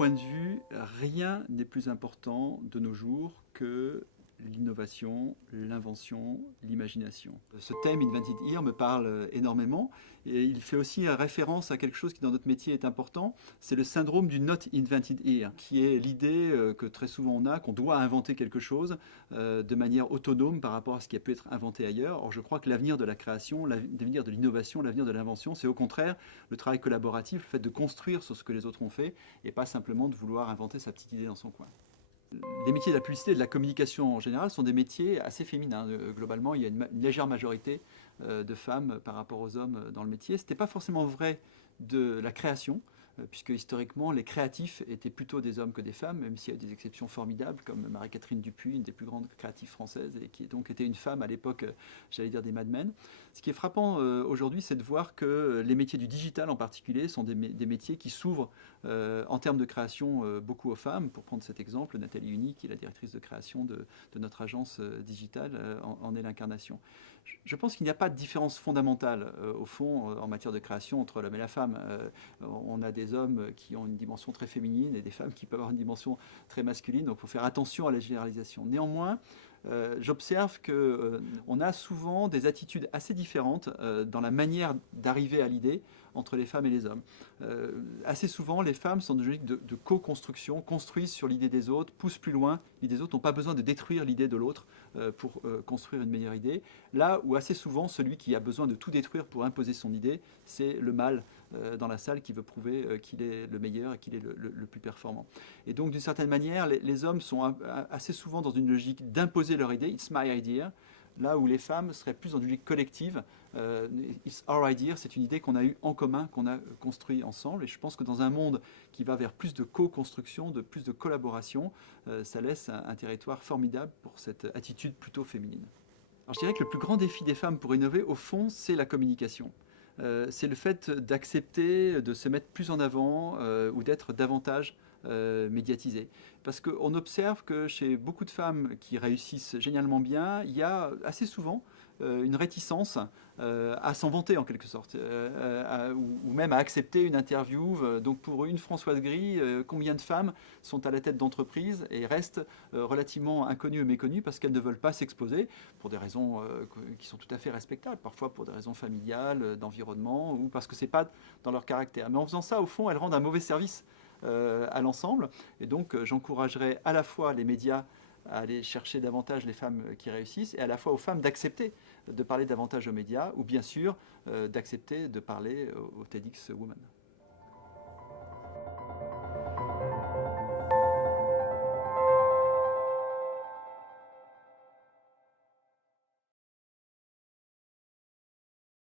point de vue, rien n'est plus important de nos jours que l'innovation, l'invention, l'imagination. Ce thème Invented Here me parle énormément et il fait aussi référence à quelque chose qui dans notre métier est important, c'est le syndrome du Not Invented Here, qui est l'idée que très souvent on a qu'on doit inventer quelque chose de manière autonome par rapport à ce qui a pu être inventé ailleurs. Or je crois que l'avenir de la création, l'avenir de l'innovation, l'avenir de l'invention, c'est au contraire le travail collaboratif, le fait de construire sur ce que les autres ont fait et pas simplement de vouloir inventer sa petite idée dans son coin. Les métiers de la publicité et de la communication en général sont des métiers assez féminins. Globalement, il y a une légère majorité de femmes par rapport aux hommes dans le métier. Ce n'était pas forcément vrai de la création, puisque historiquement, les créatifs étaient plutôt des hommes que des femmes, même s'il y a des exceptions formidables, comme Marie-Catherine Dupuis, une des plus grandes créatives françaises, et qui donc était une femme à l'époque, j'allais dire, des Mad Men. Ce qui est frappant aujourd'hui, c'est de voir que les métiers du digital en particulier sont des métiers qui s'ouvrent en termes de création beaucoup aux femmes. Pour prendre cet exemple, Nathalie Uni, qui est la directrice de création de notre agence digitale, en est l'incarnation. Je pense qu'il n'y a pas de différence fondamentale, au fond, en matière de création entre l'homme et la femme. On a des hommes qui ont une dimension très féminine et des femmes qui peuvent avoir une dimension très masculine, donc il faut faire attention à la généralisation. Néanmoins, j'observe qu'on a souvent des attitudes assez différentes dans la manière d'arriver à l'idée entre les femmes et les hommes. Assez souvent, les femmes sont dans une logique de co-construction, construisent sur l'idée des autres, poussent plus loin l'idée des autres, n'ont pas besoin de détruire l'idée de l'autre pour construire une meilleure idée. Là où assez souvent, celui qui a besoin de tout détruire pour imposer son idée, c'est le mâle dans la salle qui veut prouver qu'il est le meilleur et qu'il est le plus performant. Et donc, d'une certaine manière, les hommes sont assez souvent dans une logique d'imposer leur idée, it's my idea, là où les femmes seraient plus dans une logique collective, it's our idea, c'est une idée qu'on a eue en commun, qu'on a construit ensemble. Et je pense que dans un monde qui va vers plus de co-construction, de plus de collaboration, ça laisse un territoire formidable pour cette attitude plutôt féminine. Alors je dirais que le plus grand défi des femmes pour innover, au fond, c'est la communication. C'est le fait d'accepter de se mettre plus en avant ou d'être davantage médiatisé. Parce qu'on observe que chez beaucoup de femmes qui réussissent génialement bien, il y a assez souvent une réticence à s'en vanter en quelque sorte, ou même à accepter une interview. Donc pour une Françoise Gris, combien de femmes sont à la tête d'entreprises et restent relativement inconnues et méconnues parce qu'elles ne veulent pas s'exposer pour des raisons qui sont tout à fait respectables, parfois pour des raisons familiales, d'environnement, ou parce que c'est pas dans leur caractère. Mais en faisant ça, au fond, elles rendent un mauvais service à l'ensemble. Et donc j'encouragerais à la fois les médias à aller chercher davantage les femmes qui réussissent et à la fois aux femmes d'accepter de parler davantage aux médias ou bien sûr d'accepter de parler au TEDx Women.